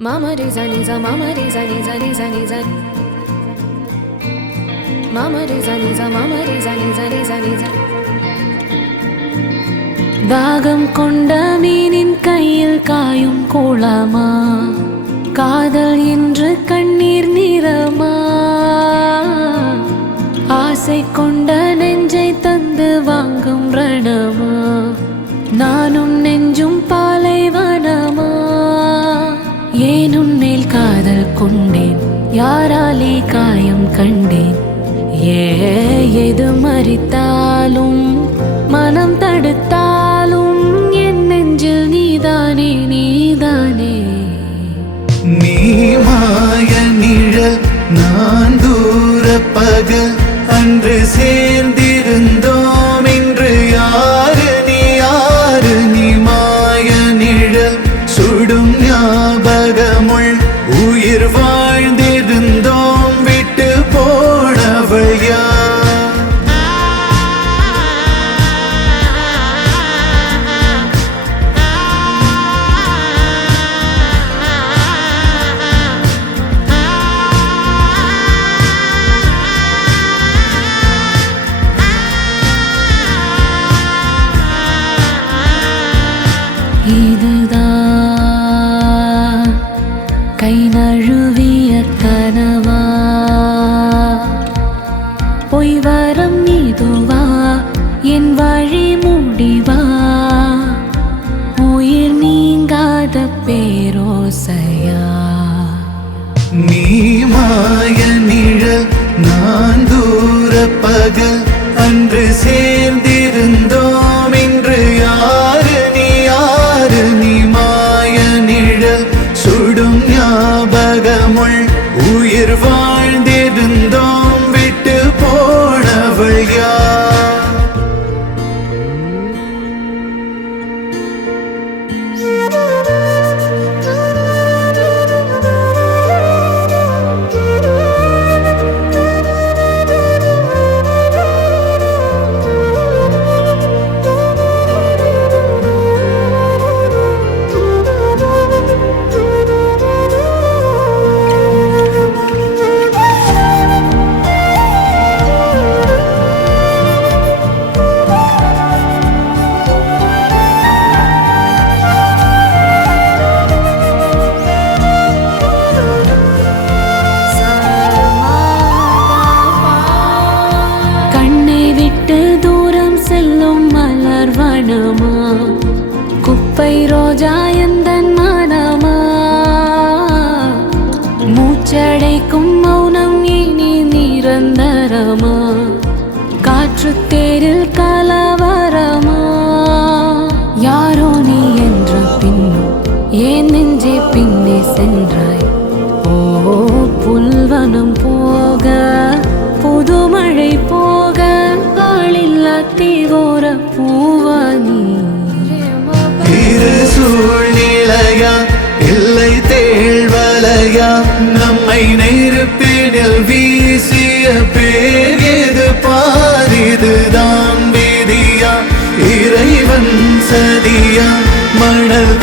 Mama re za ni za mama re za ni za ni za ni za Mama re za ni za mama re za ni za ni za ni za தாகம் கொண்ட மீனின் கையில் காயும் கோலமா காதல் என்று கண்ணீர் நிறமா ஆசை கொண்ட நெஞ்சை தந்து வாங்கும் ரணமா நானும் நெஞ்சும் பாலைவனமா ஏன் உன்மேல் காதல் கொண்டேன் யாராலே காயம் கண்டேன் எது மறித்தாலும் மனம் தடுத்தாலும் என் நெஞ்சில் நீதானே நீதானே நீ மாய நிழல் நான் தூர பகல் அன்று சேர்ந்திருந்தோம் இன்று யாரு நீ மாய நிழல் சுடும் ஞாபகமுள் உயிர் வாழ்ந்திருந்தோம் விட்டு போனவள் யார் இதுதான் கை நழுவிய கனவா பொய் வரம் இதுவா என் வழி முடிவா உயிர் நீங்காத பேரோசையா நீ மாய நிழல் நான் தூர பகல் அன்று சேர்ந்திருந்தோம் இன்று யாரு நீ மாய நிழல் சுடும் ஞாபகமுள் உயிர் வாழ்ந்திருந்தோம் விட்டு போனவள் யார் குப்பை ரோஜா எந்தன் மனமா மூச்சடைக்கும் மௌனம் இனி நிரந்தரமா காற்று தேரில் கலவரமா யாரோ நீ என்ற பின்னும் ஏன் நெஞ்சே பின்னே சென்றாய் ஓ புல்வனம் போக புதுமழை போக ஆளில்லா தீவோர பூவானி இரு சூழ்நிலையா இல்லை தேழ்வலையா நம்மை நெருப்பினில் வீசிய பேர் எது பாரிதுதான் விதியா இறைவன் சதியா மணல்